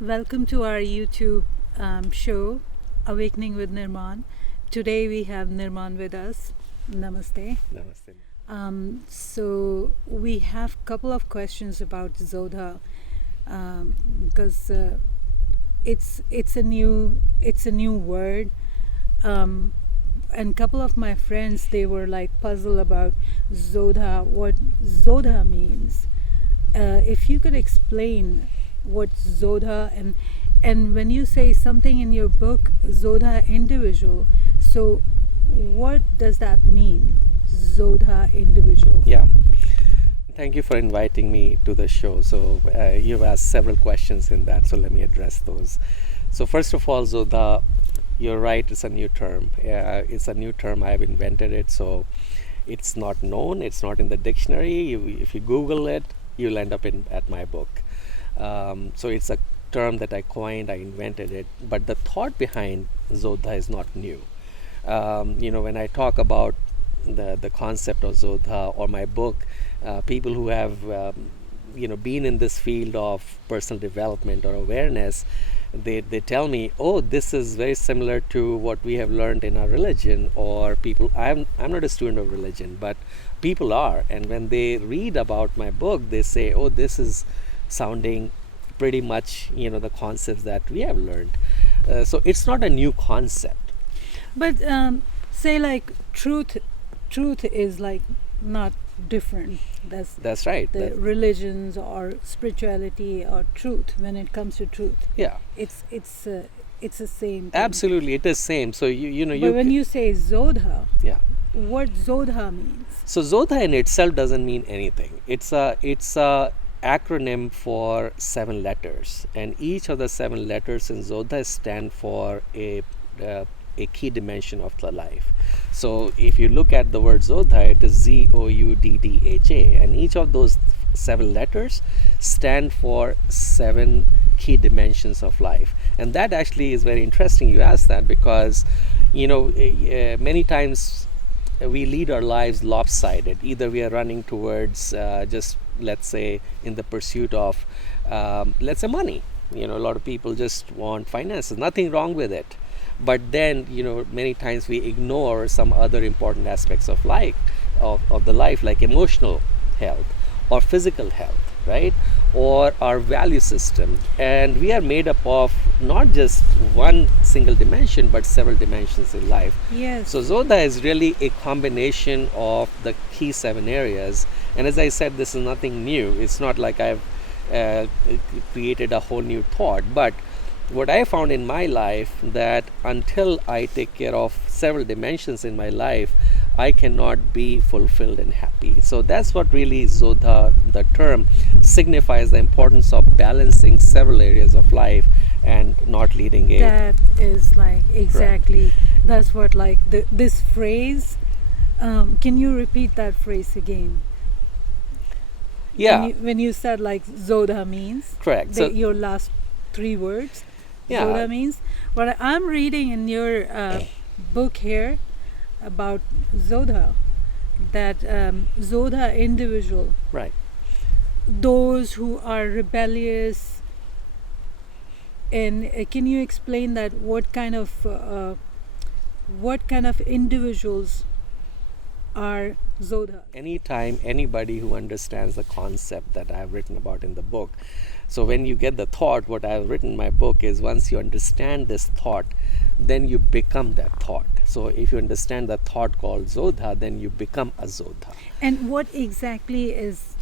Welcome to our YouTube show, Awakening with Nirmann. Today we have Nirmann with us. Namaste. Namaste. So we have a couple of questions about Zouddha because it's a new word, and a couple of my friends, they were like puzzled about Zouddha, what Zouddha means. If you could explain what Zouddha, and when you say something in your book, Zouddha individual, so what does that mean, Zouddha individual? Yeah. Thank you for inviting me to the show. So you've asked several questions in that, so let me address those. So first of all, Zouddha, you're right, it's a new term. It's a new term, I've invented it, so it's not known, it's not in the dictionary. If you Google it, you'll end up at my book. So it's a term that I coined, I invented it, but the thought behind Zouddha is not new. When I talk about the concept of Zouddha or my book, people who have been in this field of personal development or awareness, they tell me, oh, this is very similar to what we have learned in our religion. Or people, I'm not a student of religion, but people are, and when they read about my book, they say, oh, this is sounding pretty much the concepts that we have learned. So it's not a new concept. But say like truth is like not different. That's right. The religions or spirituality or truth, when it comes to truth, Yeah, it's the same thing. absolutely, it is same. So But when you say Zouddha, yeah. what Zouddha means? So Zouddha in itself doesn't mean anything. It's a acronym for 7 letters, and each of the 7 letters in Zouddha stand for a key dimension of the life. So if you look at the word Zouddha, it is Zouddha, and each of those 7 letters stand for 7 key dimensions of life. And that actually is very interesting you ask that, because many times we lead our lives lopsided. Either we are running towards just, let's say, in the pursuit of let's say money. A lot of people just want finances, nothing wrong with it, but then many times we ignore some other important aspects of life, of the life, like emotional health or physical health, right, or our value system. And we are made up of not just one single dimension, but several dimensions in life. Yes. So Zouddha is really a combination of the key 7 areas. And as I said, this is nothing new. It's not like I've created a whole new thought, but what I found in my life, that until I take care of several dimensions in my life, I cannot be fulfilled and happy. So that's what really Zouddha, the term, signifies, the importance of balancing several areas of life and not leading a... That is like exactly, that's what like this phrase, can you repeat that phrase again? Yeah, When you said like Zouddha means, correct. So your last 3 words, yeah, Zouddha means. What I'm reading in your book here about Zouddha, that Zouddha individual, right. those who are rebellious, and can you explain that what kind of individuals are Zouddha? Anytime anybody who understands the concept that I have written about in the book, so when you get the thought, what I have written in my book is, once you understand this thought, then you become that thought. So if you understand the thought called Zouddha, then you become a Zouddha. And what exactly is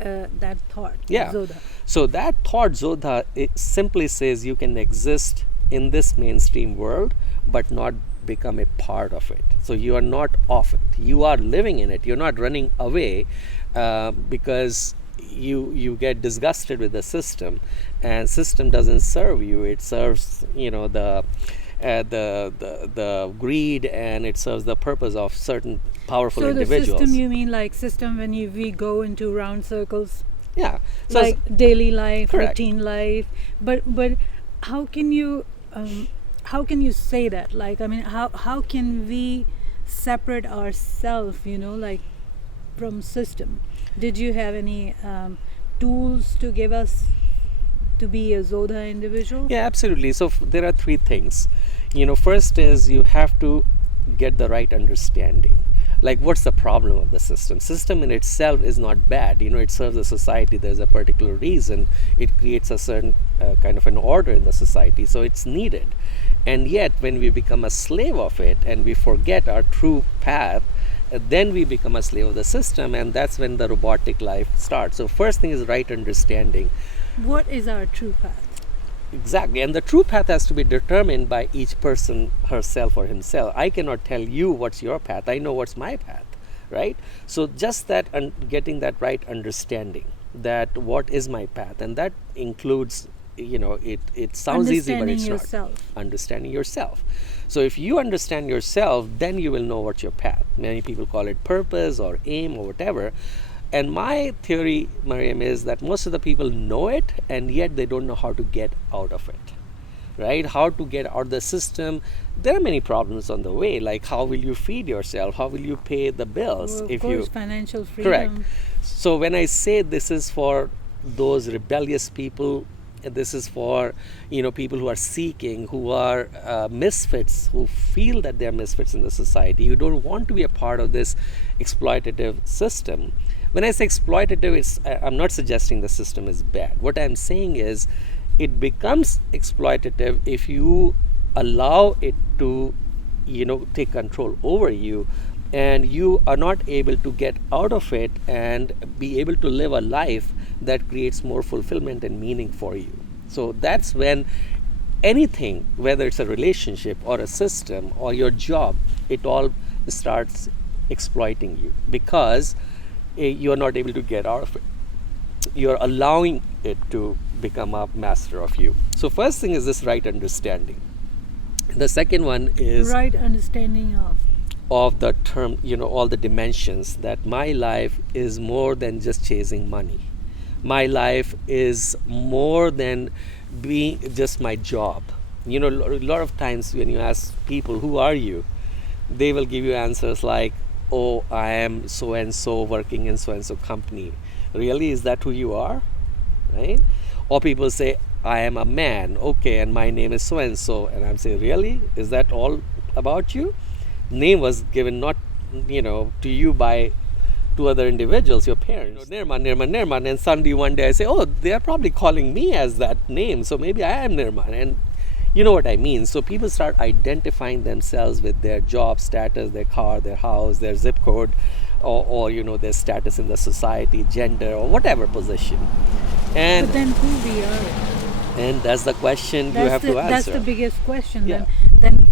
that thought, Yeah. Zouddha? So that thought Zouddha, it simply says you can exist in this mainstream world but not become a part of it. So you are not of it, you are living in it. You're not running away because you get disgusted with the system, and system doesn't serve you. It serves the greed, and it serves the purpose of certain powerful individuals. So the system, you mean like system when we go into round circles? Yeah. So like daily life, correct. routine life. But how can you say that? Like, I mean, how can we separate ourselves, like from system? Did you have any tools to give us to be a Zouddha individual? Yeah, absolutely. So there are three things. First is you have to get the right understanding. Like, what's the problem of the system in itself is not bad. It serves a society. There's a particular reason. It creates a certain kind of an order in the society, so it's needed. And yet when we become a slave of it and we forget our true path, then we become a slave of the system, and that's when the robotic life starts. So first thing is right understanding. What is our true path? Exactly. And the true path has to be determined by each person, herself or himself. I cannot tell you what's your path. I know what's my path, right? So just that, getting that right understanding, that what is my path, and that includes, it sounds easy, but it's yourself. not. Understanding yourself. So if you understand yourself, then you will know what's your path. Many people call it purpose or aim or whatever. And my theory, Mariam, is that most of the people know it, and yet they don't know how to get out of it, right? How to get out of the system. There are many problems on the way, like how will you feed yourself? How will you pay the bills? Well, of course, financial freedom. Correct. So when I say this is for those rebellious people, this is for people who are seeking, who are misfits, who feel that they are misfits in the society, who don't want to be a part of this exploitative system. When I say exploitative, I'm not suggesting the system is bad. What I'm saying is it becomes exploitative if you allow it to take control over you, and you are not able to get out of it and be able to live a life that creates more fulfillment and meaning for you. So that's when anything, whether it's a relationship or a system or your job, it all starts exploiting you, because you are not able to get out of it. You're allowing it to become a master of you. So first thing is this right understanding. The second one is right understanding of the term, all the dimensions, that my life is more than just chasing money. My life is more than being just my job. A lot of times when you ask people, who are you? They will give you answers like, oh, I am so and so working in so and so company. Really, is that who you are? Right? Or people say, I am a man, okay, and my name is so and so, and I'm saying, really, is that all about you? Name was given not to you by two other individuals, your parents. Nirmann, and suddenly one day I say, oh, they are probably calling me as that name, so maybe I am Nirmann. And you know what I mean? So people start identifying themselves with their job status, their car, their house, their zip code, or their status in the society, gender, or whatever position. And but then who we are? And that's the question you have to answer. That's the biggest question. Yeah. Then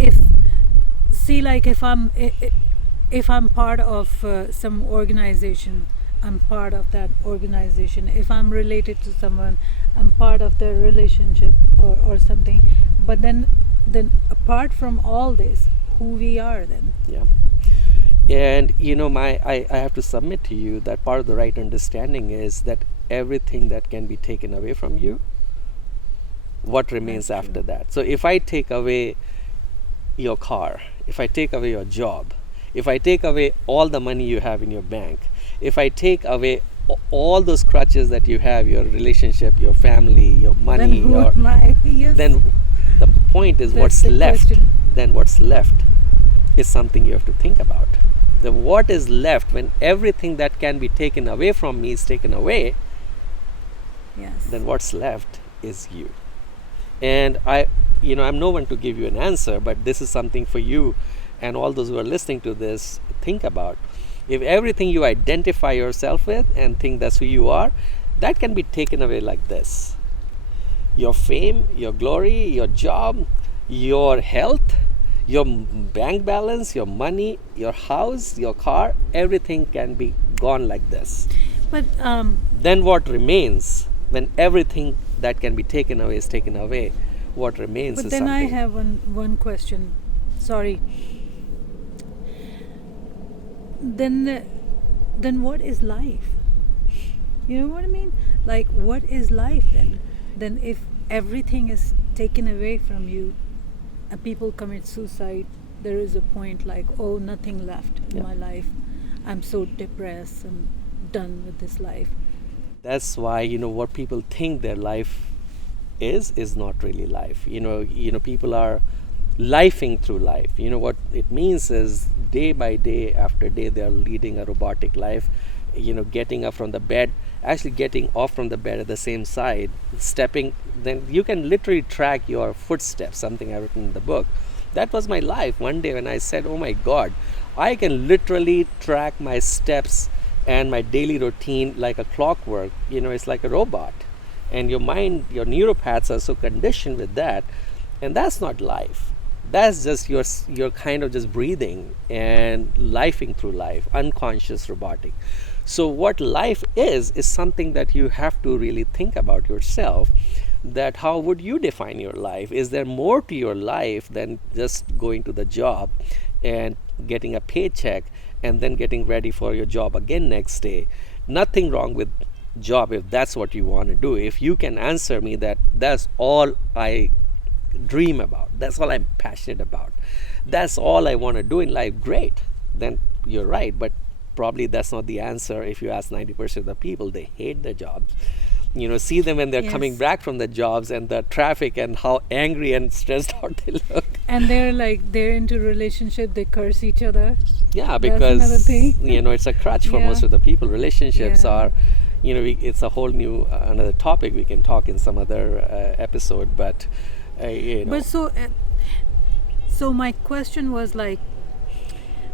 if I'm part of some organization, I'm part of that organization. If I'm related to someone, I'm part of their relationship or something. But then apart from all this, who we are then? Yeah. And I have to submit to you that part of the right understanding is that everything that can be taken away from you, what remains after that? So if I take away your car, if I take away your job, if I take away all the money you have in your bank, if I take away all those crutches that you have, your relationship, your family, your money, then the point is, what's left? Question. Then what's left is something you have to think about. Then what is left when everything that can be taken away from me is taken away? Yes. Then what's left is you. And I'm no one to give you an answer, but this is something for you and all those who are listening to this, think about. If everything you identify yourself with and think that's who you are, that can be taken away like this. Your fame, your glory, your job, your health, your bank balance, your money, your house, your car, everything can be gone like this. But then what remains when everything that can be taken away is taken away? What remains is something. But then I have one question. Sorry. Then what is life? You know what I mean? Like, what is life then? Then if everything is taken away from you and people commit suicide, there is a point like, oh, nothing left in my life. I'm so depressed. I'm done with this life. That's why, what people think their life is not really life. People are lifing through life. What it means is day by day after day they are leading a robotic life, getting up from the bed, actually getting off from the bed at the same side, stepping. Then you can literally track your footsteps, something I've written in the book. That was my life one day when I said, oh my God, I can literally track my steps and my daily routine like a clockwork. It's like a robot. And your mind, your neuropaths are so conditioned with that. And that's not life. That's just you're kind of just breathing and lifing through life, unconscious, robotic. So what life is something that you have to really think about yourself, that how would you define your life? Is there more to your life than just going to the job and getting a paycheck and then getting ready for your job again next day? Nothing wrong with job if that's what you want to do. If you can answer me that that's all I dream about, that's all I'm passionate about, that's all I want to do in life, great, then you're right. But probably that's not the answer. If you ask 90% of the people, they hate their jobs. See them when they're coming back from the jobs and the traffic and how angry and stressed out they look. And they're into relationship, they curse each other. Yeah, That's another because thing. it's a crutch for Yeah. most of the people. Relationships Yeah. are, it's a whole new another topic we can talk in some other episode. But But so my question was like,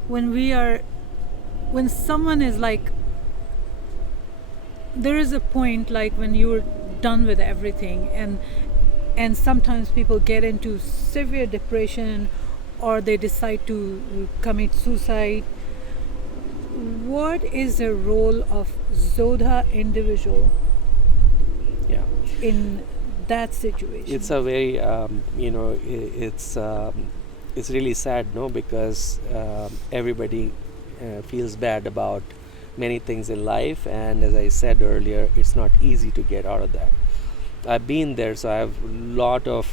when someone is like, there is a point like when you're done with everything, and sometimes people get into severe depression or they decide to commit suicide. What is the role of Zouddha individual yeah, in that situation? it's a very it's really sad, no, because everybody feels bad about many things in life, and as I said earlier, it's not easy to get out of that. I've been there, so I have a lot of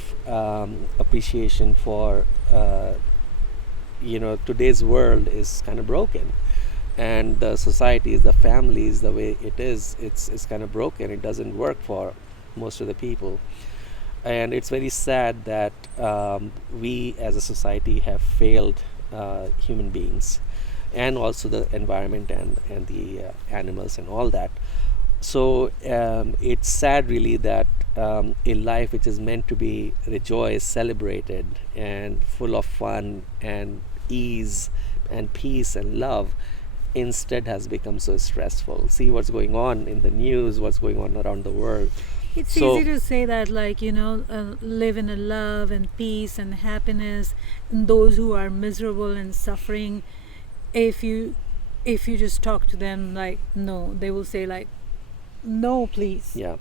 appreciation for today's world is kind of broken, and the societies, the families, the way it is, it's kind of broken. It doesn't work for most of the people, and it's very sad that we as a society have failed human beings, and also the environment and the animals and all that. So it's sad really that a life which is meant to be rejoiced, celebrated, and full of fun and ease and peace and love, instead has become so stressful. See what's going on in the news, what's going on around the world. It's So- easy to say that, like, live in a love and peace and happiness, and those who are miserable and suffering, if you just talk to them, like, no, they will say like, no, please, Yeah,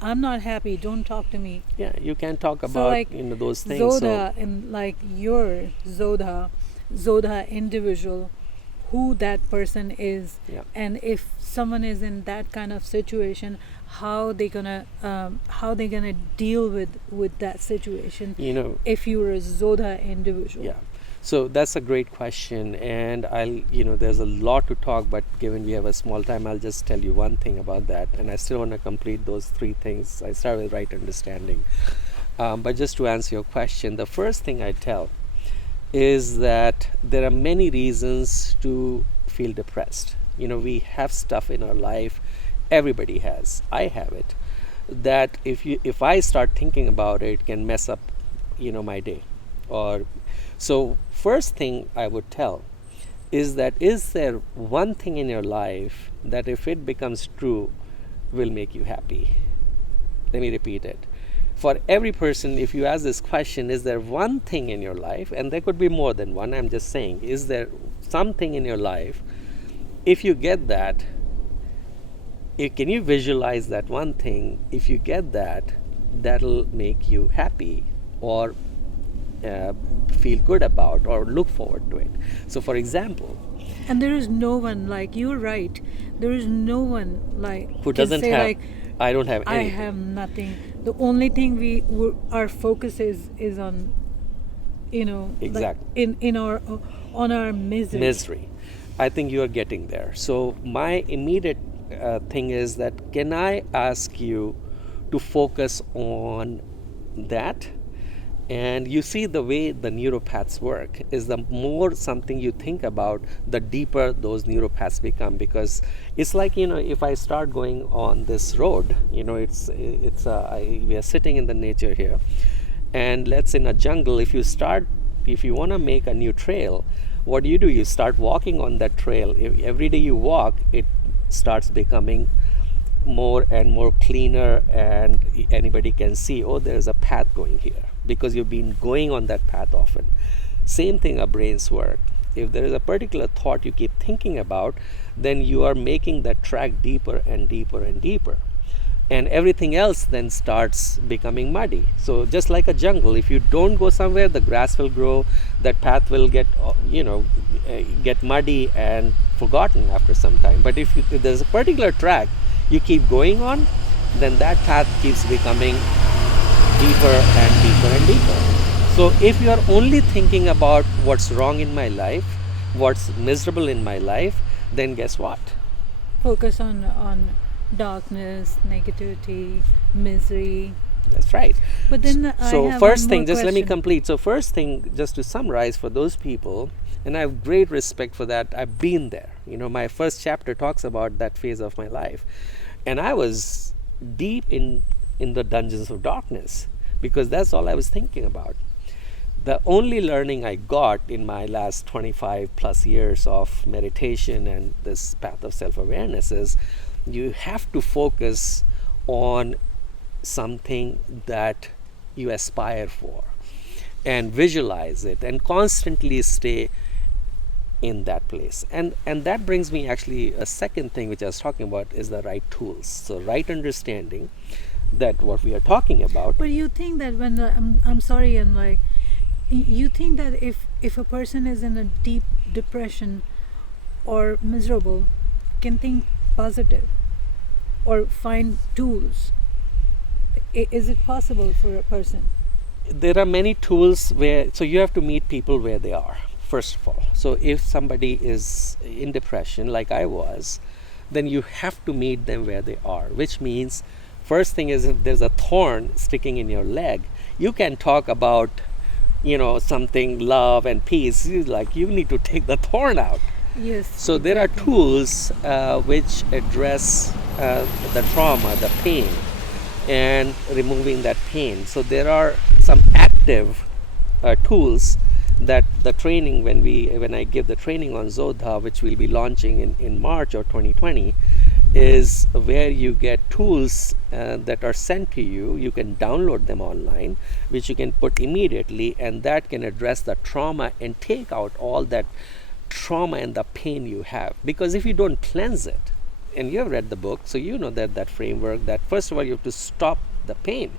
I'm not happy, don't talk to me. yeah, you can talk So, about like, those things. Zouddha, and like your Zouddha individual, who that person is, Yeah. and if someone is in that kind of situation, how they gonna deal with that situation, if you're a Zouddha individual. Yeah. So that's a great question, and there's a lot to talk, but given we have a small time, I'll just tell you one thing about that, and I still want to complete those three things. I start with right understanding. But just to answer your question, the first thing I tell is that there are many reasons to feel depressed. We have stuff in our life, everybody has, I have it, that if I start thinking about it, can mess up my day. So first thing I would tell is that, is there one thing in your life that if it becomes true will make you happy? Let me repeat it. For every person, if you ask this question, is there one thing in your life, and there could be more than one, I'm just saying, is there something in your life, if you get that, can you visualize that one thing? If you get that, that'll make you happy, or feel good about, or look forward to it. So for example, And there is no one, like, you're right, there is no one like who can doesn't say, have, like, I don't have I anything. have nothing. The only thing our focus is on, like, Exactly. in our on our misery. I think you are getting there. So my immediate thing is that, can I ask you to focus on that, and you see the way the neuropaths work is the more something you think about, the deeper those neuropaths become. Because it's like, if I start going on this road, we are sitting in the nature here, and let's in a jungle, if you want to make a new trail, what do? You start walking on that trail. Every day you walk, it starts becoming more and more cleaner, and anybody can see, oh, there's a path going here, because you've been going on that path often. Same thing, our brains work. If there is a particular thought you keep thinking about, then you are making that track deeper and deeper and deeper, and everything else then starts becoming muddy. So just like a jungle, if you don't go somewhere, the grass will grow, that path will get muddy and forgotten after some time. But if there's a particular track you keep going on, then that path keeps becoming deeper and deeper and deeper. So if you are only thinking about what's wrong in my life, what's miserable in my life, then guess what? Focus on darkness, negativity, misery. That's right. But then I So have first one thing, more just let me question. complete. So first thing, just to summarize for those people, and I have great respect for that. I've been there. My first chapter talks about that phase of my life, and I was deep in the dungeons of darkness, because that's all I was thinking about. The only learning I got in my last 25 plus years of meditation and this path of self-awareness is, you have to focus on something that you aspire for, and visualize it, and constantly stay in that place. And that brings me actually a second thing which I was talking about, is the right tools. So right understanding that what we are talking about. But you think that when I'm sorry, and like, you think that if a person is in a deep depression or miserable, can think positive or find tools? Is it possible for a person? There are many tools so you have to meet people where they are, first of all. So if somebody is in depression like I was, then you have to meet them where they are, which means first thing is, if there's a thorn sticking in your leg, you can talk about something, love and peace. You need to take the thorn out. Yes. So there are exactly. tools which address the trauma, the pain, and removing that pain. So there are some active tools that the training, when I give the training on Zouddha, which we'll be launching in March of 2020, is where you get tools that are sent to you. You can download them online, which you can put immediately, and that can address the trauma and take out all that trauma and the pain you have. Because if you don't cleanse it, and you have read the book, so you know that framework, that first of all you have to stop the pain,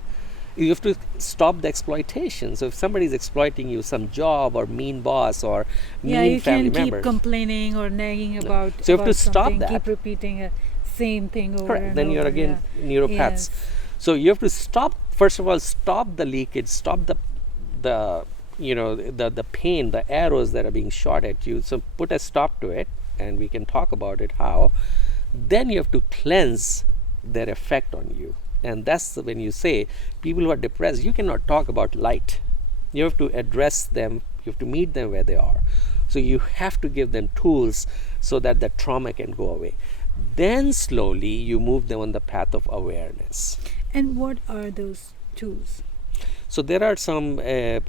you have to stop the exploitation. So if somebody is exploiting you, some job or mean boss or mean You family can't keep members, complaining or nagging about so you have to stop something, that. keep repeating a same thing over Correct. and Then over. you're again neuropaths. Yes. So you have to stop, first of all, stop the leakage, stop the the pain, the arrows that are being shot at you. So put a stop to it, and we can talk about it how. Then you have to cleanse their effect on you. And that's when you say people who are depressed, you cannot talk about light. You have to address them, you have to meet them where they are. So you have to give them tools so that the trauma can go away. Then slowly you move them on the path of awareness. And what are those tools? So there are some, there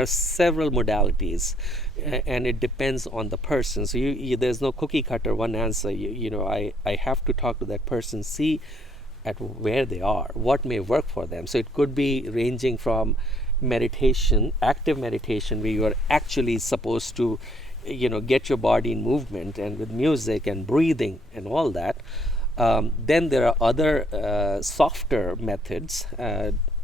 are several modalities, and it depends on the person. So there's no cookie cutter one answer. I have to talk to that person, see at where they are, what may work for them. So it could be ranging from meditation, active meditation, where you are actually supposed to, get your body in movement, and with music and breathing and all that. Then there are other softer methods,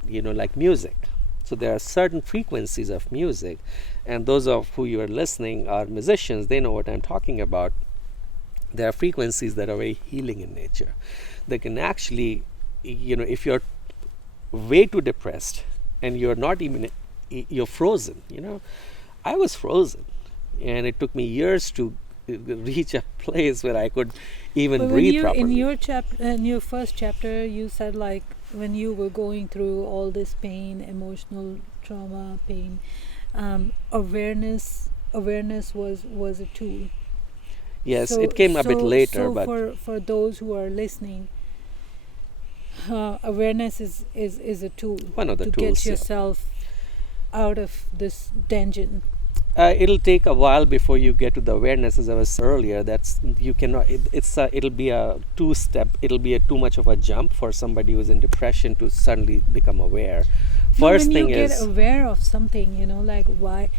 like music. So there are certain frequencies of music, and those of who you are listening are musicians, they know what I'm talking about. There are frequencies that are very healing in nature. They can actually, if you're way too depressed and you're not even, you're frozen, I was frozen, and it took me years to reach a place where I could even But breathe properly. in your first chapter, you said like when you were going through all this pain, emotional trauma, pain, awareness was a tool. Yes, So it came a bit later, so but for those who are listening, awareness is a tool one of the to get tools, yeah. yourself out of this dungeon. It'll take a while before you get to the awareness, as I was saying earlier. That's you cannot. It'll be a two-step. It'll be a too much of a jump for somebody who's in depression to suddenly become aware. No, First when you thing get is, aware of something, like why,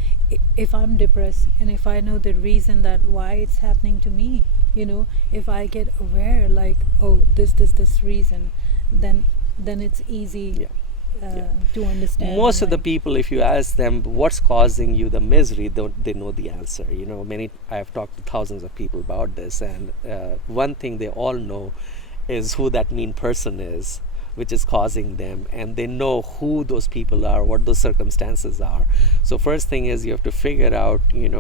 if I'm depressed and if I know the reason that why it's happening to me, if I get aware, like, oh, this reason, then it's easy yeah. Yeah. to understand. Most of the like, people, if you ask them what's causing you the misery, they know the answer. I've talked to thousands of people about this, and one thing they all know is who that mean person is, which is causing them, and they know who those people are, what those circumstances are. So first thing is you have to figure out, in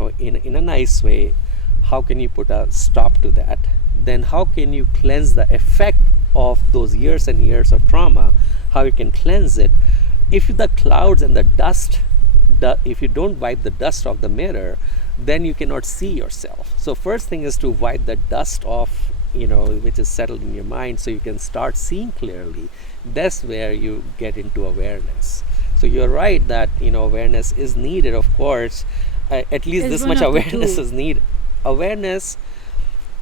a nice way, how can you put a stop to that. Then how can you cleanse the effect of those years and years of trauma, how you can cleanse it. If the clouds and the dust, if you don't wipe the dust off the mirror, then you cannot see yourself. So first thing is to wipe the dust off, which is settled in your mind, so you can start seeing clearly. That's where you get into awareness. So you're right that awareness is needed, of course. At least It's this one much of the awareness tools. is needed. Awareness,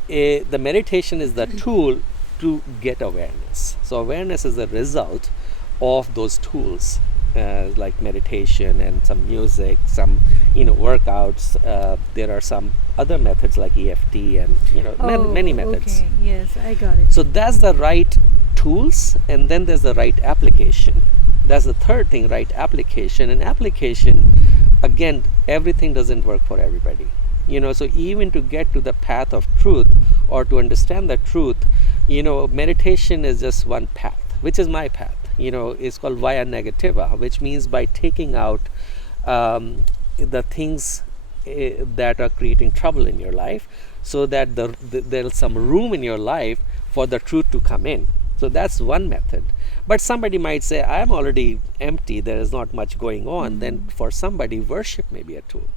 the meditation is the tool to get awareness. So awareness is a result of those tools, like meditation and some music, some workouts. There are some other methods like EFT and Oh, many methods. okay. Yes, I got it. So that's the right tools, and then there's the right application. That's the third thing, right application. And application, again, everything doesn't work for everybody. So even to get to the path of truth or to understand the truth, meditation is just one path, which is my path. It's called via negativa, which means by taking out the things that are creating trouble in your life, so that there's some room in your life for the truth to come in. So that's one method. But somebody might say, I'm already empty, there is not much going on. Then for somebody, worship may be a tool.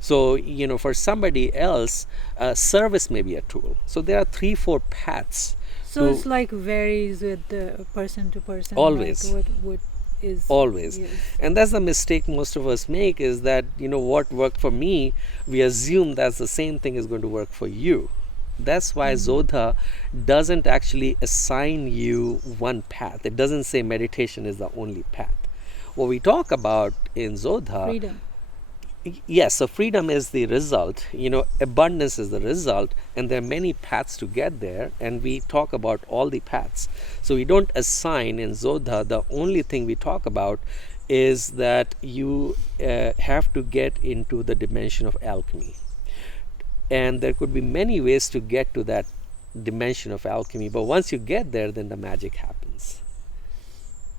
So, for somebody else, service may be a tool. So there are 3-4 paths. So it's like varies with the person to person. Always. Like what is Always. Yes. And that's the mistake most of us make, is that what worked for me, we assume that's the same thing is going to work for you. That's why Zouddha doesn't actually assign you one path. It doesn't say meditation is the only path. What we talk about in Zouddha, Freedom. yes, so freedom is the result, abundance is the result, and there are many paths to get there, and we talk about all the paths. So we don't assign in Zouddha. The only thing we talk about is that you have to get into the dimension of alchemy, and there could be many ways to get to that dimension of alchemy, but once you get there, then the magic happens.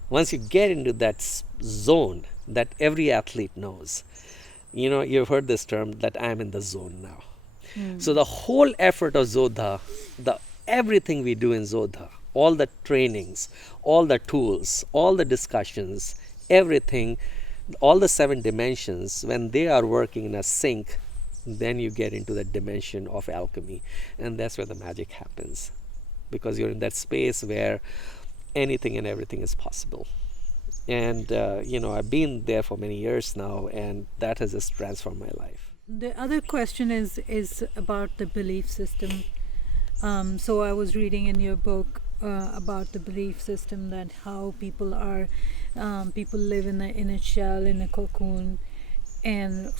Once you get into that zone that every athlete knows, you've heard this term, that I'm in the zone now. So the whole effort of Zouddha, everything we do in Zouddha, all the trainings, all the tools, all the discussions, everything, all the 7 dimensions, when they are working in a sync, then you get into that dimension of alchemy, and that's where the magic happens, because you're in that space where anything and everything is possible. And I've been there for many years now, and that has just transformed my life. The other question is about the belief system. So I was reading in your book about the belief system, that how people live in a shell, in a cocoon, and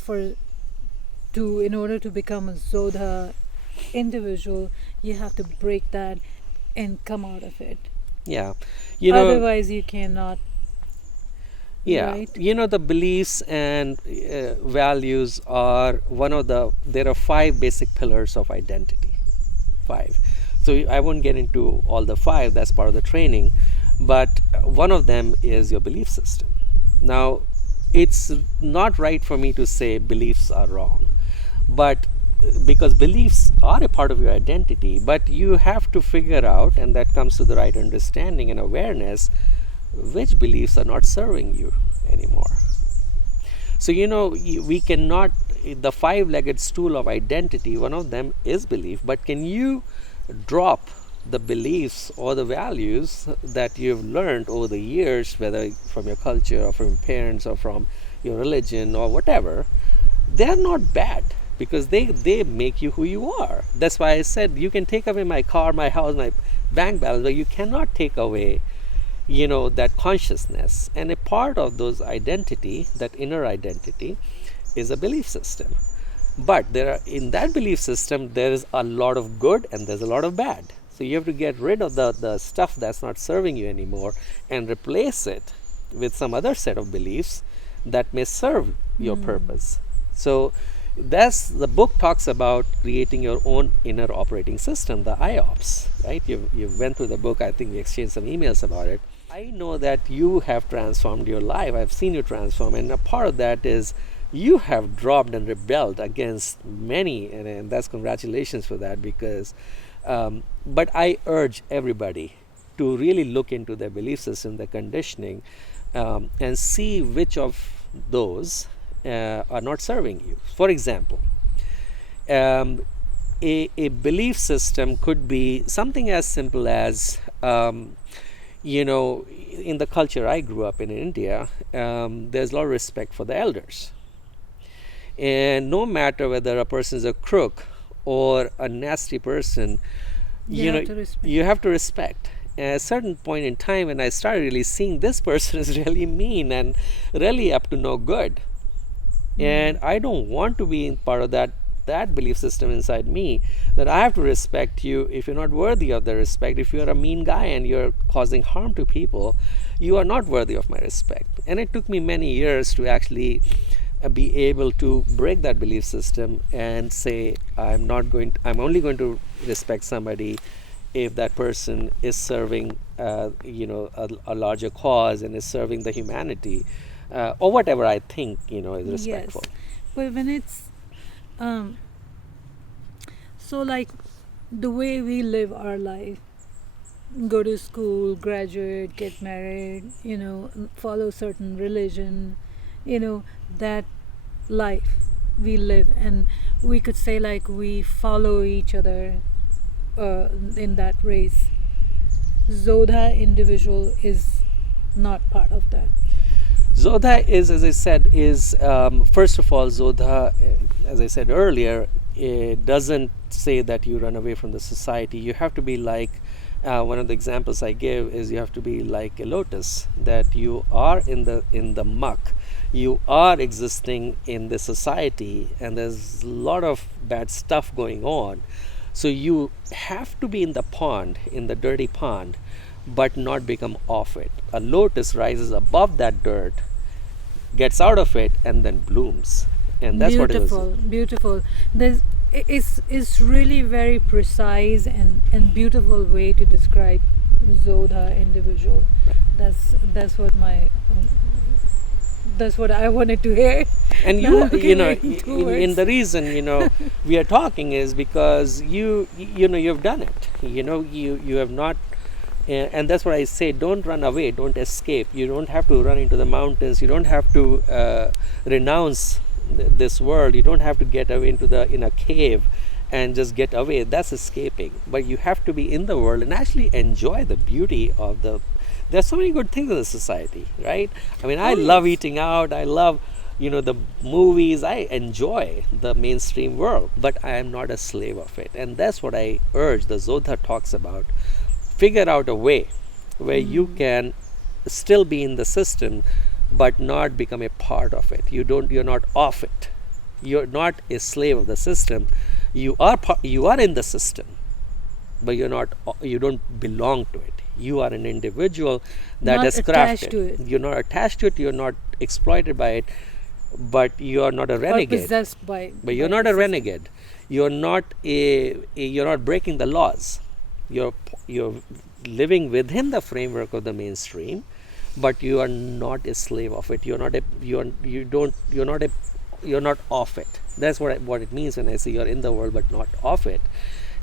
in order to become a Zouddha individual, you have to break that and come out of it. Yeah, Otherwise, you cannot. yeah, Right? the beliefs and values are there are 5 basic pillars of identity. 5. So I won't get into all the 5, that's part of the training, but one of them is your belief system. Now, it's not right for me to say beliefs are wrong, but because beliefs are a part of your identity, but you have to figure out, and that comes to the right understanding and awareness, which beliefs are not serving you anymore. So, we cannot, the five-legged stool of identity, one of them is belief, but can you drop the beliefs or the values that you've learned over the years, whether from your culture or from your parents or from your religion or whatever? They're not bad because they make you who you are. That's why I said you can take away my car, my house, my bank balance, but you cannot take away that consciousness. And a part of those identity, that inner identity, is a belief system. But in that belief system there is a lot of good and there's a lot of bad. So you have to get rid of the stuff that's not serving you anymore and replace it with some other set of beliefs that may serve your purpose. So the book talks about creating your own inner operating system, the IOPS, right? You went through the book. I think we exchanged some emails about it. I know that you have transformed your life. I've seen you transform, and a part of that is you have dropped and rebelled against many, and that's congratulations for that. Because but I urge everybody to really look into their belief system, their conditioning, and see which of those are not serving you. For example, a belief system could be something as simple as in the culture I grew up in India, there's a lot of respect for the elders. And no matter whether a person is a crook or a nasty person, you have to respect. At a certain point in time, when I started really seeing this person is really mean and really up to no good, and I don't want to be in part of that belief system inside me, that I have to respect you. If you're not worthy of the respect, if you're a mean guy and you're causing harm to people, you are not worthy of my respect. And it took me many years to actually be able to break that belief system and say, I'm only going to respect somebody if that person is serving a larger cause and is serving the humanity, or whatever I think is respectful. Yes, but when it's so like the way we live our life, go to school, graduate, get married, follow certain religion, that life we live, and we could say like we follow each other in that race. Zouddha individual is not part of that. Zouddha is, as I said, first of all, Zouddha, as I said earlier, it doesn't say that you run away from the society. You have to be like, one of the examples I give is you have to be like a lotus, that you are in the muck. You are existing in the society, and there's a lot of bad stuff going on. So you have to be in the pond, in the dirty pond, but not become off it. A lotus rises above that dirt, gets out of it, and then blooms. And that's what it is. Beautiful. It's really very precise and beautiful way to describe Zouddha individual. That's what I wanted to hear. And in the reason we are talking is because you've done it. You have not. And that's what I say, don't run away, don't escape. You don't have to run into the mountains. You don't have to renounce this world. You don't have to get away in a cave and just get away. That's escaping. But you have to be in the world and actually enjoy the beauty of there's so many good things in the society, right? I mean, I love eating out. I love the movies. I enjoy the mainstream world, but I am not a slave of it. And that's what I urge, the Zouddha talks about. Figure out a way where you can still be in the system but not become a part of it. You're not off it. You're not a slave of the system. You are in the system, but you don't belong to it. You are an individual that is crafted. You're not attached to it. You're not exploited by it, but you are not a renegade. Or possessed by. But you're not a renegade. You're not breaking the laws. You're living within the framework of the mainstream, but you are not a slave of it. You're not off it. That's what it means when I say you're in the world but not off it.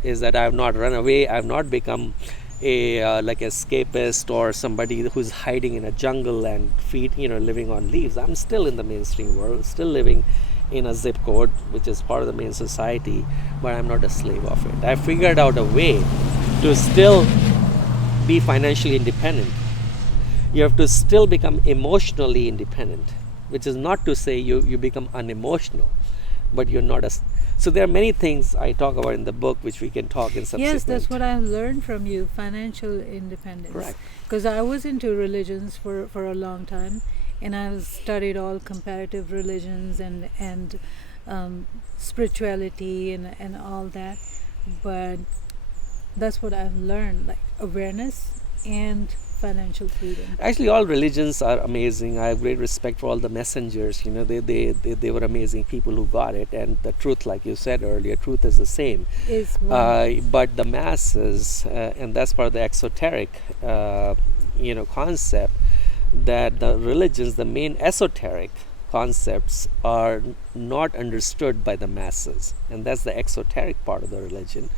Is that I have not run away. I have not become a like escapist or somebody who's hiding in a jungle and living on leaves. I'm still in the mainstream world, still living in a zip code which is part of the main society, but I'm not a slave of it. I figured out a way to still be financially independent. You have to still become emotionally independent, which is not to say you become unemotional, but you're not a. So there are many things I talk about in the book, which we can talk in subsequent. Yes, that's what I've learned from you, financial independence. Correct. Because I was into religions for a long time, and I've studied all comparative religions and spirituality and all that. But that's what I've learned, like awareness and financial freedom. Actually, all religions are amazing. I have great respect for all the messengers. They were amazing people who got it. And the truth, like you said earlier, truth is the same. Is one. But the masses, and that's part of the exoteric, concept, that the religions, the main esoteric concepts, are not understood by the masses, and that's the exoteric part of the religion.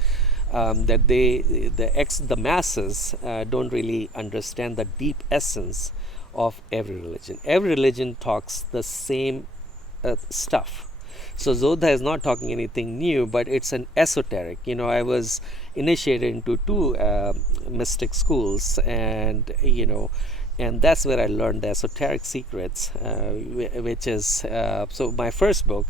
That the masses don't really understand the deep essence of every religion. Every religion talks the same stuff. So Zouddha is not talking anything new, but it's an esoteric. I was initiated into two mystic schools, and and that's where I learned the esoteric secrets, which is so my first book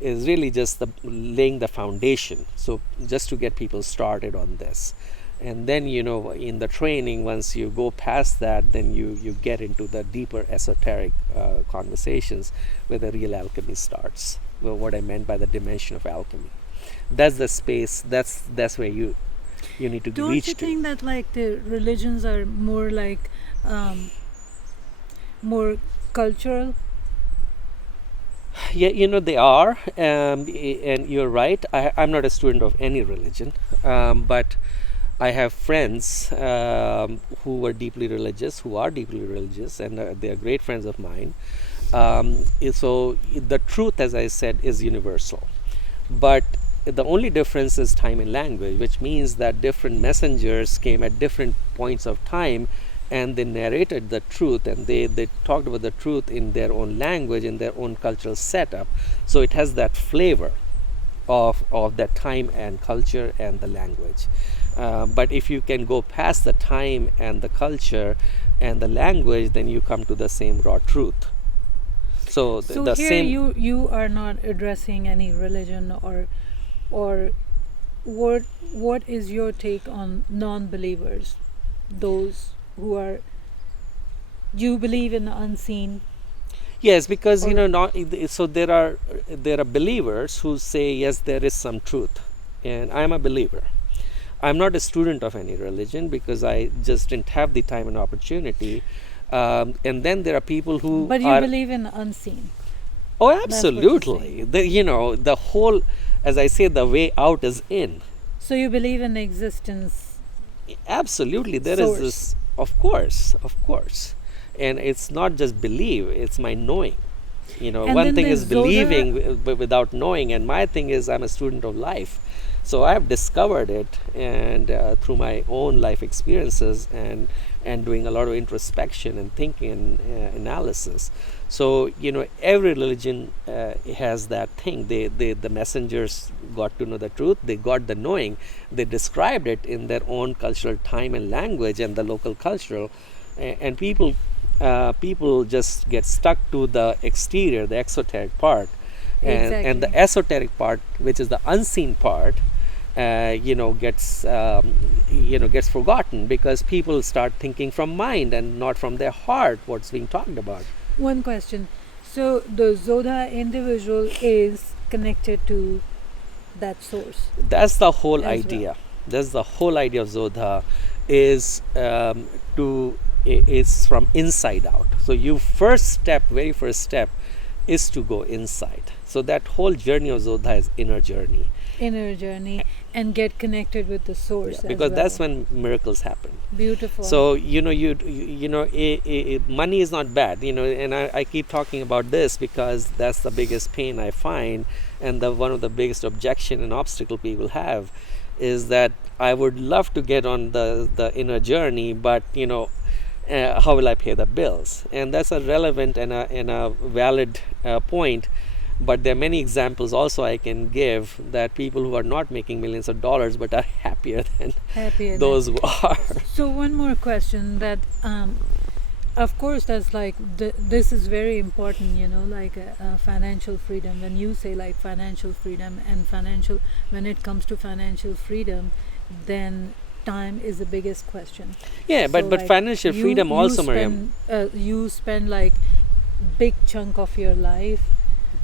is really just laying the foundation, so just to get people started on this. And then in the training, once you go past that, then you get into the deeper esoteric conversations where the real alchemy starts. Well, what I meant by the dimension of alchemy, that's the space, that's where you need to Don't reach you to. think that like the religions are more like more cultural? Yeah, they are, and you're right. I'm not a student of any religion, but I have friends who are deeply religious, and they are great friends of mine. So the truth, as I said, is universal, but the only difference is time and language, which means that different messengers came at different points of time, and they narrated the truth, and they talked about the truth in their own language, in their own cultural setup. So it has that flavor of that time and culture and the language. But if you can go past the time and the culture and the language, then you come to the same raw truth. So the here same. you are not addressing any religion, or what is your take on non-believers, those who are, you believe in the unseen? Yes, because Or- not so there are believers who say yes, there is some truth, and I am a believer. I'm not a student of any religion because I just didn't have the time and opportunity. And then there are people who but you are. believe in the unseen. Oh, what you're absolutely. The whole, as I say, the way out is in. So you believe in the existence. Absolutely, there Source. is this. Of course, and it's not just believe; it's my knowing. And One then thing there's is believing Zouddha. without knowing, and my thing is I'm a student of life. So I've discovered it, and through my own life experiences, and doing a lot of introspection and thinking and analysis. So every religion has that thing. The messengers got to know the truth. They got the knowing. They described it in their own cultural time and language and the local cultural, and people just get stuck to the exterior, the exoteric part, and the Exactly. esoteric part, which is the unseen part, gets forgotten because people start thinking from mind and not from their heart what's being talked about. One question. So the Zouddha individual is connected to that source That's the whole as idea. well. That's the whole idea of Zouddha, is it's from inside out. So very first step is to go inside. So that whole journey of Zouddha is inner journey. Inner journey and get connected with the source as Because well. that's when miracles happen. Beautiful. So money is not bad, and I keep talking about this because that's the biggest pain I find, and one of the biggest objection and obstacle people have. is that I would love to get on the inner journey, but how will I pay the bills? And that's a relevant and a valid point. But there are many examples also I can give that people who are not making millions of dollars but are happier than those who are. So one more question that of course that's like this is very important, like financial freedom. When you say like financial freedom and when it comes to financial freedom, then time is the biggest question. Yeah, but like financial freedom also, Mariam, you spend like big chunk of your life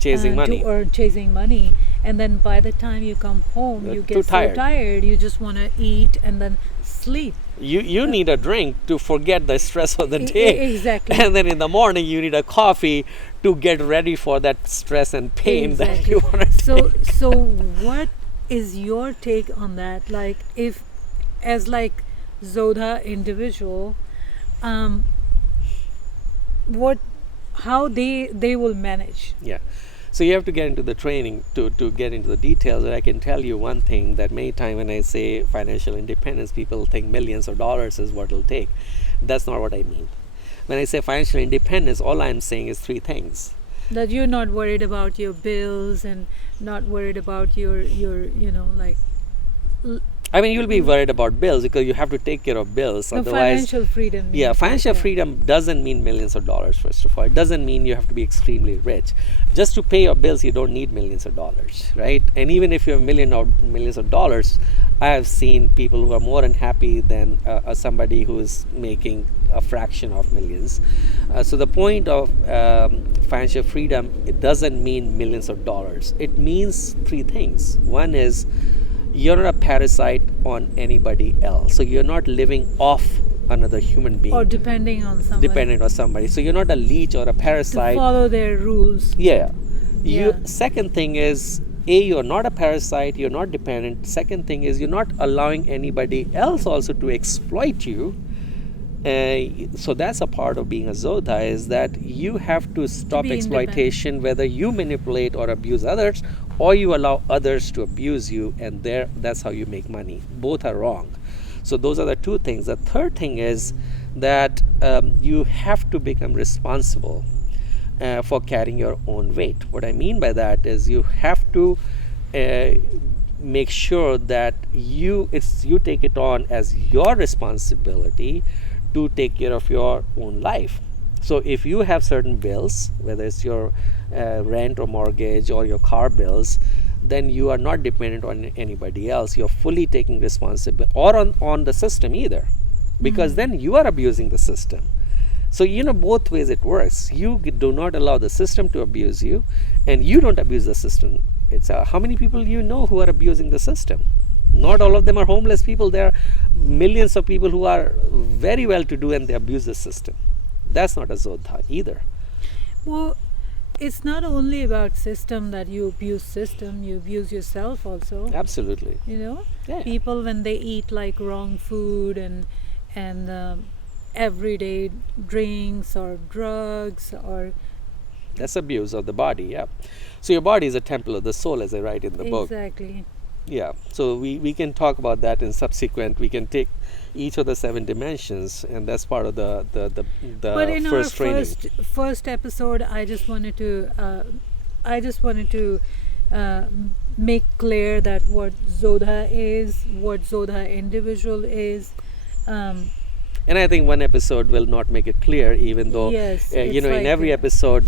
chasing money. Chasing money, and then by the time you come home, you get so tired, you just want to eat and then sleep. You need a drink to forget the stress of the day. Exactly. And then in the morning you need a coffee to get ready for that stress and pain that you want to take. So what is your take on that? Like, if as like Zouddha individual, how they will manage? Yeah. So you have to get into the training to get into the details. But I can tell you one thing, that many times when I say financial independence, people think millions of dollars is what it'll take. That's not what I mean. When I say financial independence, all I'm saying is three things. That you're not worried about your bills and not worried about your like... I mean, you'll be worried about bills because you have to take care of bills. No, otherwise, financial freedom. Yeah, financial freedom doesn't mean millions of dollars, first of all. It doesn't mean you have to be extremely rich. Just to pay your bills, you don't need millions of dollars, right? And even if you have millions of dollars, I have seen people who are more unhappy than somebody who is making a fraction of millions. So the point of financial freedom, it doesn't mean millions of dollars. It means three things. One is, you're not a parasite on anybody else. So you're not living off another human being. Or dependent on somebody. So you're not a leech or a parasite. To follow their rules. Yeah. Second thing is, you're not a parasite, you're not dependent. Second thing is, you're not allowing anybody else also to exploit you. So that's a part of being a Zouddha, is that you have to stop exploitation, whether you manipulate or abuse others, or you allow others to abuse you, and that's how you make money. Both are wrong. So those are the two things. The third thing is that you have to become responsible for carrying your own weight. What I mean by that is, you have to make sure that you take it on as your responsibility to take care of your own life. So if you have certain bills, whether it's your rent or mortgage or your car bills, then you are not dependent on anybody else. You're fully taking responsibility, or on the system either, because then you are abusing the system. So both ways it works. You do not allow the system to abuse you, and you don't abuse the system. It's how many people who are abusing the system? Not all of them are homeless people. There are millions of people who are very well to do and they abuse the system. That's not a Zouddha either. Well, it's not only about system that you abuse system, you abuse yourself also. Absolutely. Yeah. People, when they eat like wrong food and everyday drinks or drugs, or... That's abuse of the body, yeah. So your body is a temple of the soul, as I write in the book. Exactly. Yeah, so we can talk about that in subsequent. We can take each of the 7 dimensions, and that's part of the but in first our training. first episode, I just wanted to make clear that what Zouddha is, what Zouddha individual is. And I think one episode will not make it clear, even though in every episode,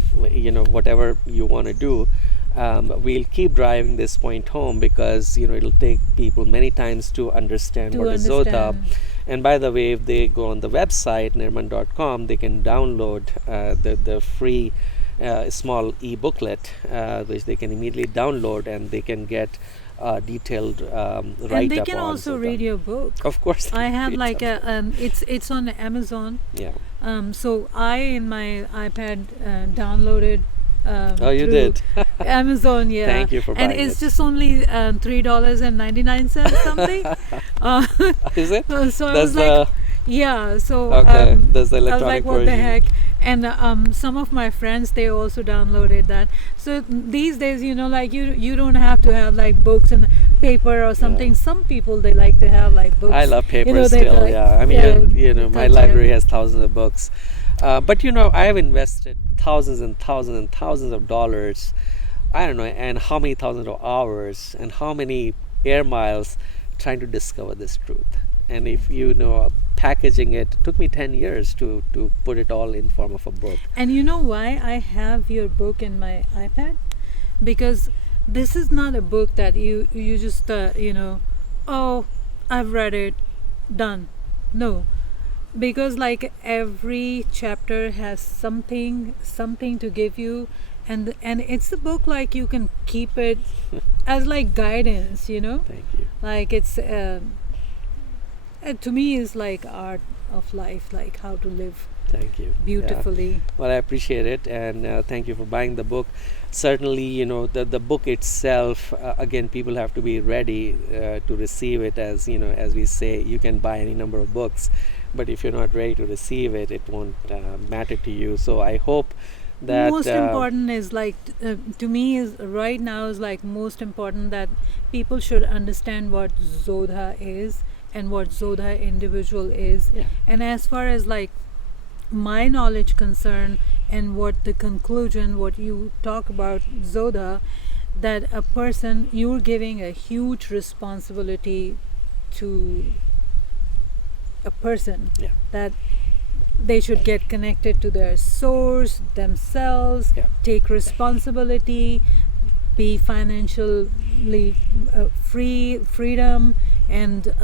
whatever you want to do, we'll keep driving this point home, because it'll take people many times to understand what is Zouddha. And by the way, if they go on the website nirmann.com, they can download the free small e-booklet, which they can immediately download, and they can get detailed write-up. And they can also read your book. Of course. I have like it's on Amazon. Yeah. So I, in my iPad, downloaded you did? Amazon, yeah. Thank you for buying it. And it's just only $3.99 something. Is it? So I was like, Yeah, so Okay, there's the I was like, electronic what the version. heck? And some of my friends, they also downloaded that. So these days, like you don't have to have like books and paper or Yeah. something. Some people, they like to have like I books. love paper They still. like, Yeah, I mean, yeah, my touch it. library has thousands of books, but I have invested thousands and thousands and thousands of dollars. I don't know, and how many thousands of hours and how many air miles trying to discover this truth. And if packaging it took me 10 years to put it all in form of a book. And you know why I have your book in my iPad? Because this is not a book that you just oh, I've read it, done. No, because like every chapter has something to give you, and it's a book like you can keep it as like guidance. Thank you. Like it's to me is like art of life, like how to live Thank you. Yeah. beautifully. Well, I appreciate it, and thank you for buying the book. Certainly, the book itself. Again, people have to be ready to receive it. As we say, you can buy any number of books, but if you're not ready to receive it, it won't matter to you. So I hope that Most important is like to me is right now is like most important that people should understand what Zouddha is and what Zouddha individual is. Yeah. And as far as like my knowledge concern and what the conclusion, what you talk about Zouddha, that a person, you're giving a huge responsibility to a person, Yeah. that they should get connected to their source themselves, Yeah. take responsibility, be financially freedom, and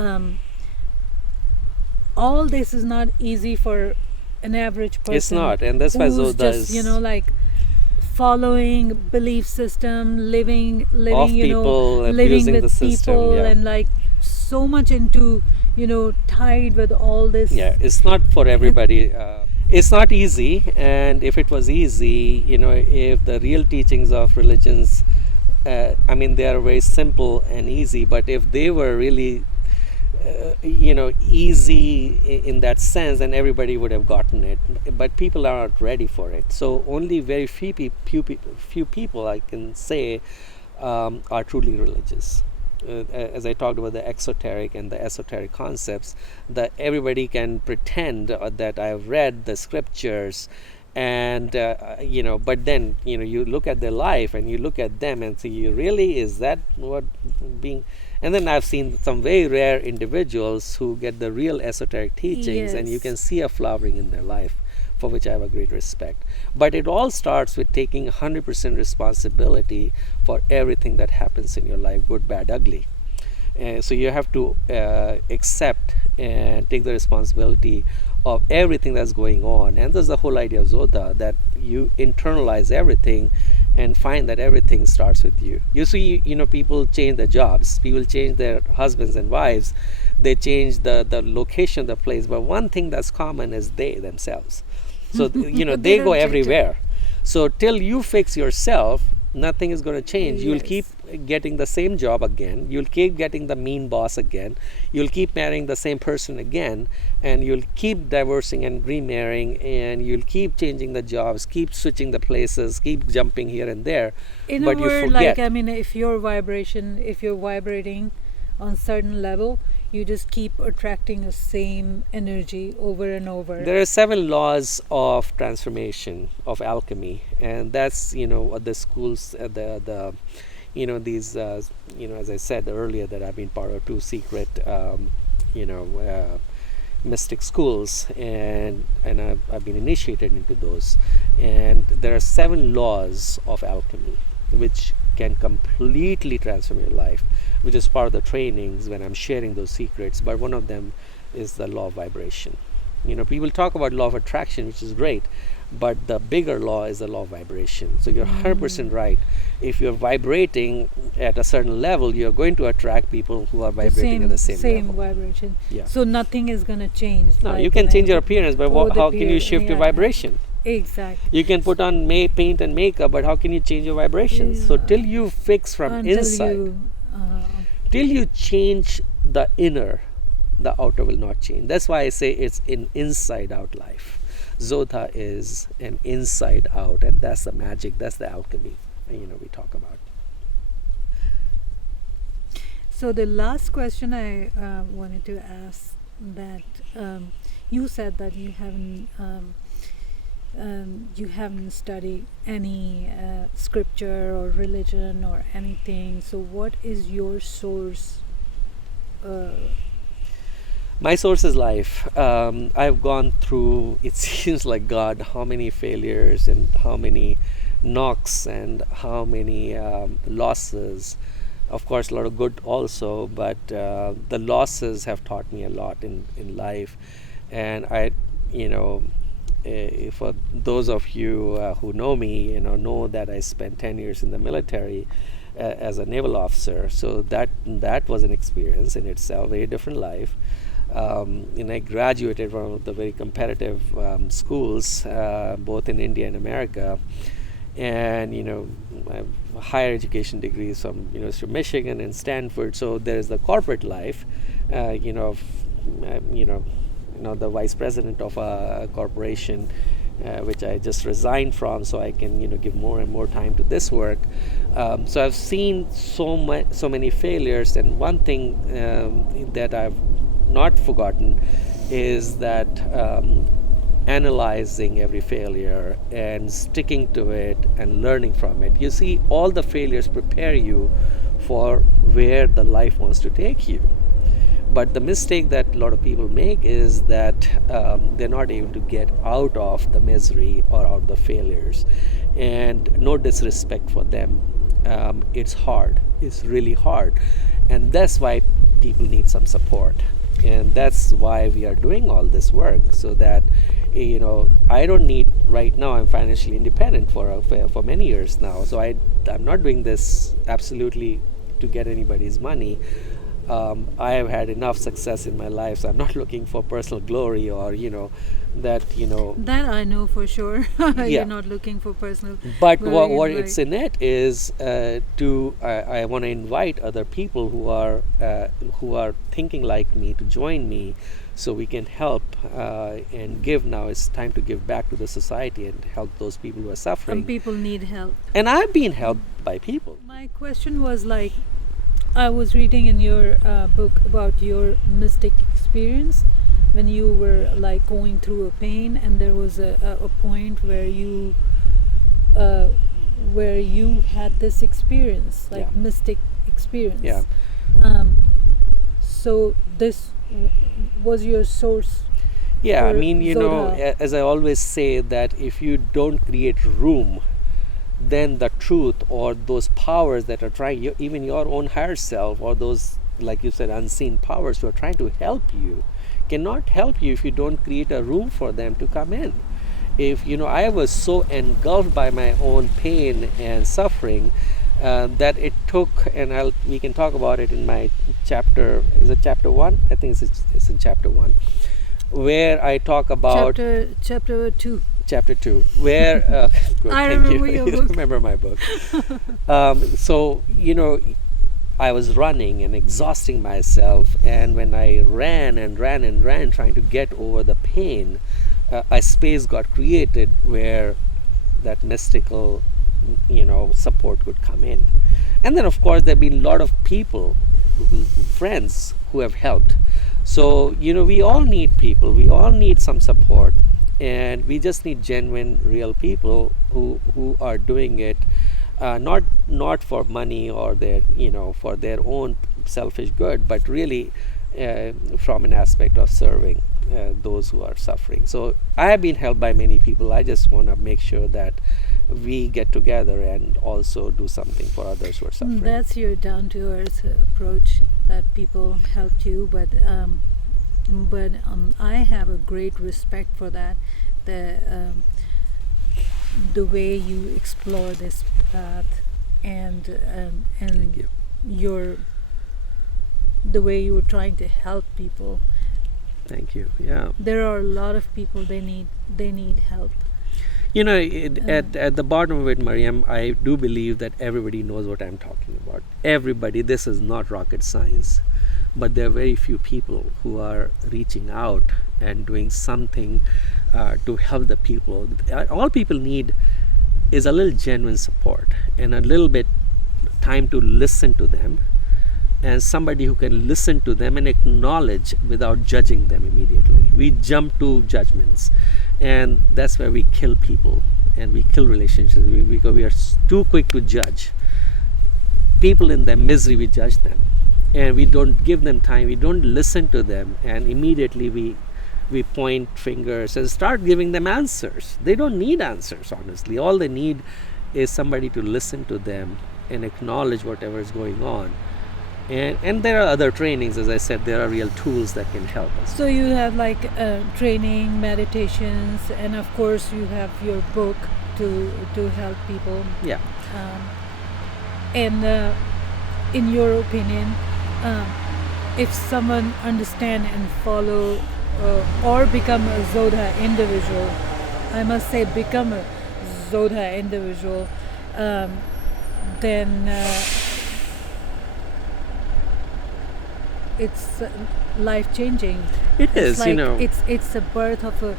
all this is not easy for an average person. It's not, and that's why who's Zouddha just is like following belief system, living off people, living abusing with the system. people, Yeah. and like so much into tied with all this. Yeah, it's not for everybody. It's not easy, and if it was easy, if the real teachings of religions, I mean, they are very simple and easy, but if they were really easy in that sense, then everybody would have gotten it. But people are not ready for it. So only very few people, I can say, are truly religious. As I talked about the exoteric and the esoteric concepts, that everybody can pretend that I have read the scriptures, and but then you look at their life and you look at them and see, really, is that what being? And then I've seen some very rare individuals who get the real esoteric teachings, and you Yes. can see a flowering in their life, for which I have a great respect. But it all starts with taking 100% responsibility for everything that happens in your life, good, bad, ugly. So you have to accept and take the responsibility of everything that's going on. And there's the whole idea of Zouddha, that you internalize everything and find that everything starts with you. You see, people change their jobs, people change their husbands and wives, they change the location, the place, but one thing that's common is they themselves. So they go don't change everywhere. So till you fix yourself, nothing is going to change. You'll keep Yes. getting the same job again, you'll keep getting the mean boss again, you'll keep marrying the same person again, and you'll keep divorcing and remarrying, and you'll keep changing the jobs, keep switching the places, keep jumping here and there. In a But you word, forget. like I mean, if you're vibrating on certain level, you just keep attracting the same energy over and over. There are 7 laws of transformation, of alchemy, and that's what the schools, these as I said earlier, that I've been part of 2 secret you know mystic schools, and I've been initiated into those. And there are 7 laws of alchemy which can completely transform your life, which is part of the trainings when I'm sharing those secrets. But one of them is the law of vibration. People talk about law of attraction, which is great, but the bigger law is the law of vibration. So you're 100% right. If you're vibrating at a certain level, you're going to attract people who are vibrating at the same level. vibration. Yeah. So nothing is gonna change. No, like, you can change your appearance, but the how can you peer- shift your yeah, vibration? Exactly. You can put on paint and makeup, but how can you change your vibrations? So Yeah. till you fix from Until inside, you, till you change the inner, the outer will not change. That's why I say it's an inside out life. Zouddha is an inside out, and that's the magic, that's the alchemy, we talk about. So the last question I wanted to ask, that you said that you haven't studied any scripture or religion or anything. So what is your source? My source is life. I've gone through, it seems like God, how many failures and how many knocks and how many losses. Of course, a lot of good also, but the losses have taught me a lot in life. And for those of you who know me, know that I spent 10 years in the military as a naval officer. So that was an experience in itself, very different life. And I graduated from one of the very competitive schools, both in India and America. And I have higher education degrees from University of Michigan and Stanford. So there's the corporate life, the vice president of a corporation, which I just resigned from, so I can give more and more time to this work. So I've seen so many failures, and one thing that I've not forgotten is that analyzing every failure and sticking to it and learning from it. You see, all the failures prepare you for where the life wants to take you. But the mistake that a lot of people make is that they're not able to get out of the misery or out of the failures. And no disrespect for them, it's hard. It's really hard. And that's why people need some support. And that's why we are doing all this work, so that I don't need, right now I'm financially independent for many years now, so I'm not doing this absolutely to get anybody's money. I have had enough success in my life, so I'm not looking for personal glory or that That I know for sure. Yeah. You're not looking for personal But glory what and it's in it is I want to invite other people who are thinking like me to join me, so we can help and give. Now it's time to give back to the society and help those people who are suffering. Some people need help. And I've been helped by people. My question was like, I was reading in your book about your mystic experience when you were like going through a pain, and there was a point where you had this experience, like Yeah. mystic experience. Yeah. So this was your source. Yeah, I for mean, Zouddha. as I always say, that if you don't create room, then the truth or those powers that are trying, even your own higher self, or those, like you said, unseen powers who are trying to help you, cannot help you if you don't create a room for them to come in. If I was so engulfed by my own pain and suffering that it took, and we can talk about it in my chapter. Is it chapter 1? I think it's in chapter 1, where I talk about Chapter 2. chapter 2, where good, I thank remember you. your You book. remember my book. So I was running and exhausting myself, and when I ran and ran and ran trying to get over the pain, a space got created where that mystical support could come in. And then of course there have been a lot of people, friends, who have helped. So we all need people, we all need some support, and we just need genuine, real people who are doing it not for money or for their own selfish good, but really from an aspect of serving those who are suffering. So I have been helped by many people. I just want to make sure that we get together and also do something for others who are suffering. That's your down-to-earth approach, that people helped you, but I have a great respect for that. The way you explore this path, and Thank you. the way you were trying to help people. Thank you. Yeah. There are a lot of people, they need help. At the bottom of it, Mariam, I do believe that everybody knows what I'm talking about. Everybody. This is not rocket science. but there are very few people who are reaching out and doing something to help the people. All people need is a little genuine support and a little bit time to listen to them, and somebody who can listen to them and acknowledge without judging them immediately. We jump to judgments, and that's where we kill people and we kill relationships, because we are too quick to judge people in their misery. We judge them and we don't give them time, we don't listen to them, and immediately we point fingers and start giving them answers. They don't need answers, honestly. All they need is somebody to listen to them and acknowledge whatever is going on. And there are other trainings, as I said, there are real tools that can help us. So you have like training, meditations, and of course you have your book to help people. Yeah. And in your opinion, if someone understand and follow or become a Zouddha individual, I must say become a Zouddha individual, then it's life-changing. It It's is, like it's the birth of a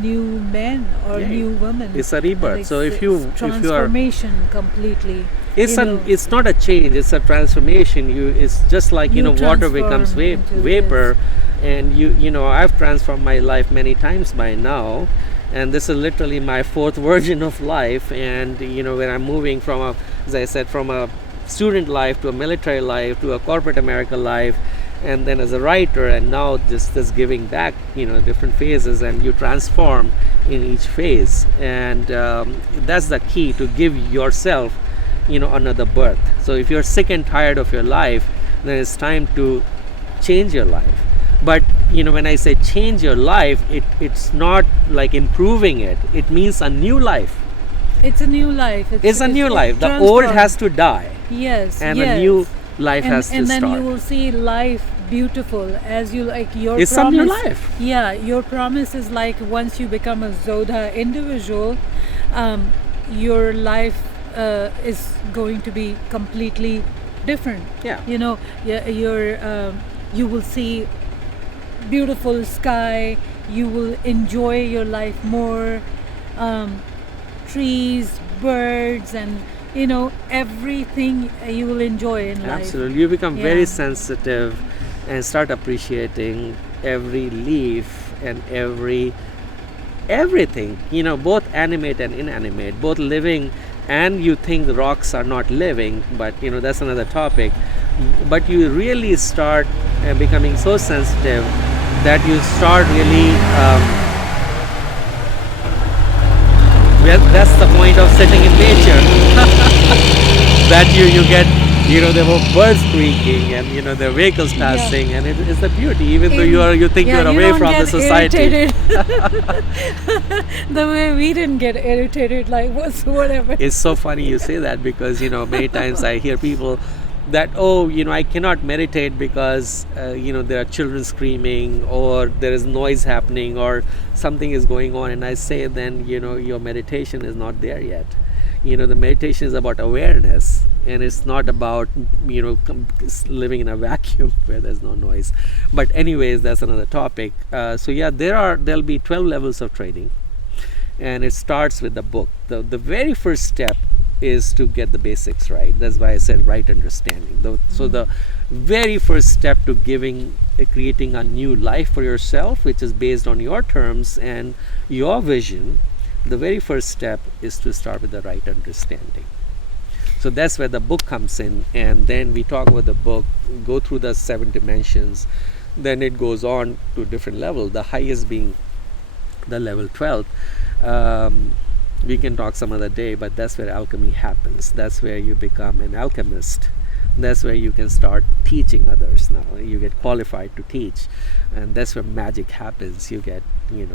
new man or Yeah, new woman. it's a rebirth. And So it's if you are, transformation completely. it's not a change, it's a transformation. It's just like You water becomes transform into vapor, and I've transformed my life many times by now, and this is literally my fourth version of life. And when I'm moving from as I said, from a student life to a military life to a corporate America life, and then as a writer, and now just this giving back, different phases, and you transform in each phase. And that's the key, to give yourself another birth. So if you're sick and tired of your life, then it's time to change your life. But when I say change your life, it's not like improving it. It means a new life. It's a new life. It's a new life. The old has to die, Yes. and yes. a new life has to and then start. you will see life beautiful as you like your It's promise. a new life. Yeah, your promise is like once you become a Zouddha individual, your life is going to be completely different. Yeah. You will see beautiful sky. You will enjoy your life more. Trees, birds, and everything you will enjoy in life. Absolutely. You become Yeah. very sensitive and start appreciating every leaf and everything, both animate and inanimate, both living, and you think the rocks are not living, but that's another topic. But you really start becoming so sensitive that you start really that's the point of sitting in nature. That you get, there were birds creaking, and there are vehicles passing, and it's the beauty, even though you think you're away don't from the get society. irritated. The way we didn't get irritated, like whatever. It's so funny you say that, because many times I hear people that I cannot meditate because there are children screaming, or there is noise happening, or something is going on, and I say, then your meditation is not there yet. The meditation is about awareness, and it's not about living in a vacuum where there's no noise. But anyways, that's another topic. So yeah, there'll be 12 levels of training, and it starts with the book. The very first step is to get the basics right. That's why I said right understanding. So the very first step to creating a new life for yourself, which is based on your terms and your vision, the very first step is to start with the right understanding. So that's where the book comes in, and then we talk about the book, go through the 7 dimensions, then it goes on to different levels, the highest being the level 12. We can talk some other day, but that's where alchemy happens. That's where you become an alchemist. That's where you can start teaching others. Now you get qualified to teach, and that's where magic happens. You get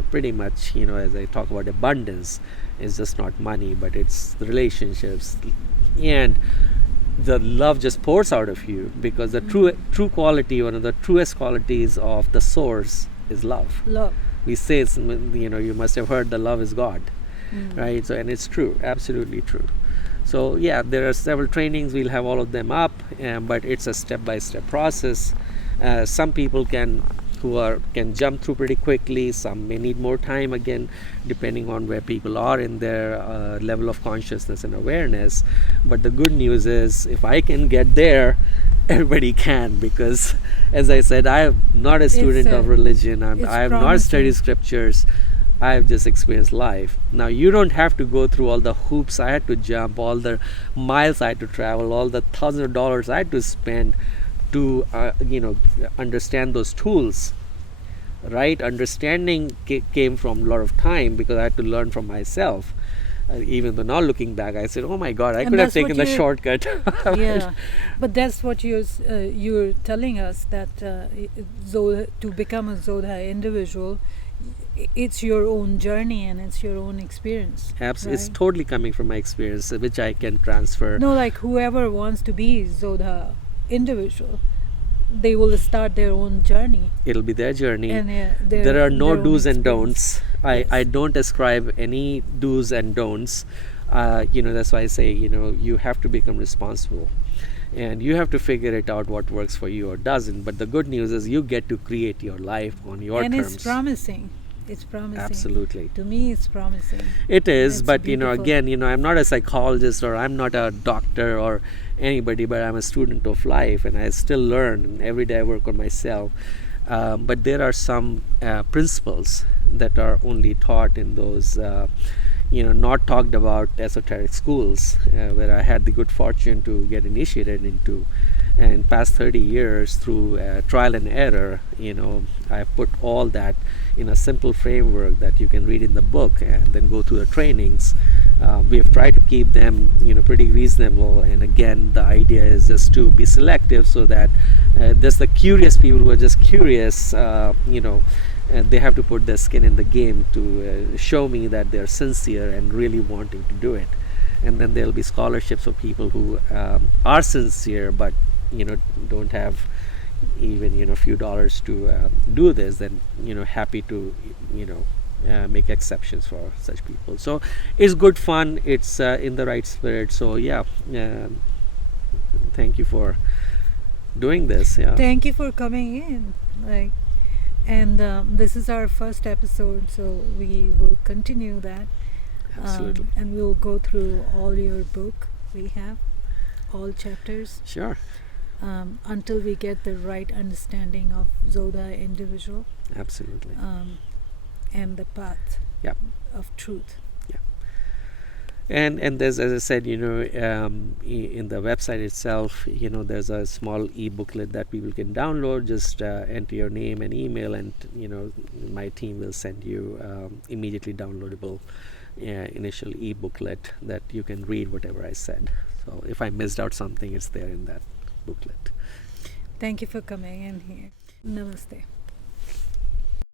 pretty much, as I talk about abundance, it's just not money, but it's relationships, and the love just pours out of you, because the true quality, one of the truest qualities of the source is love. Love. We say it's, you must have heard the love is God. Right? So, and it's true, absolutely true. So yeah, there are several trainings, we'll have all of them up, but it's a step-by-step process. Some people can jump through pretty quickly. Some may need more time, again depending on where people are in their level of consciousness and awareness. But the good news is, if I can get there, everybody can, because as I said, I am not a student of religion. I have not studied scriptures. I've just experienced life. Now, you don't have to go through all the hoops I had to jump, all the miles I had to travel, all the thousands of dollars I had to spend to understand those tools. Right? Understanding came from a lot of time, because I had to learn from myself. Even though now looking back, I said, oh my God, I could have taken the shortcut. Yeah, but that's what you're telling us, that to become a Zouddha individual, it's your own journey and it's your own experience. Absolutely. Right? It's totally coming from my experience, which I can transfer. No, like whoever wants to be Zouddha individual, they will start their own journey. It'll be their journey. And there are no do's and don'ts. Yes. I don't ascribe any do's and don'ts. That's why I say, you have to become responsible. And you have to figure it out what works for you or doesn't. But the good news is you get to create your life on your terms. And it's promising. It's promising. Absolutely. To me, it's promising. It is, but again, I'm not a psychologist, or I'm not a doctor or anybody, but I'm a student of life, and I still learn, and every day I work on myself. But there are some principles that are only taught in those not talked about esoteric schools, where I had the good fortune to get initiated into. And past 30 years, through trial and error, I put all that in a simple framework that you can read in the book and then go through the trainings. We have tried to keep them pretty reasonable, and again, the idea is just to be selective, so that there's the curious people who are just curious, and they have to put their skin in the game to show me that they're sincere and really wanting to do it. And then there'll be scholarships for people who are sincere but don't have even a few dollars to do this. Then happy to make exceptions for such people. So it's good fun, it's in the right spirit. So yeah, thank you for doing this. Yeah, thank you for coming in. And this is our first episode, so we will continue that. Absolutely. And we'll go through all your book. We have all chapters. Sure. Until we get the right understanding of Zouddha individual. Absolutely. And the path. Yep. Of truth. Yeah. And there's, as I said, in the website itself, there's a small e-booklet that people can download. Just enter your name and email, and my team will send you immediately downloadable initial e-booklet that you can read whatever I said. So if I missed out something, it's there in that booklet. Thank you for coming in here. Namaste.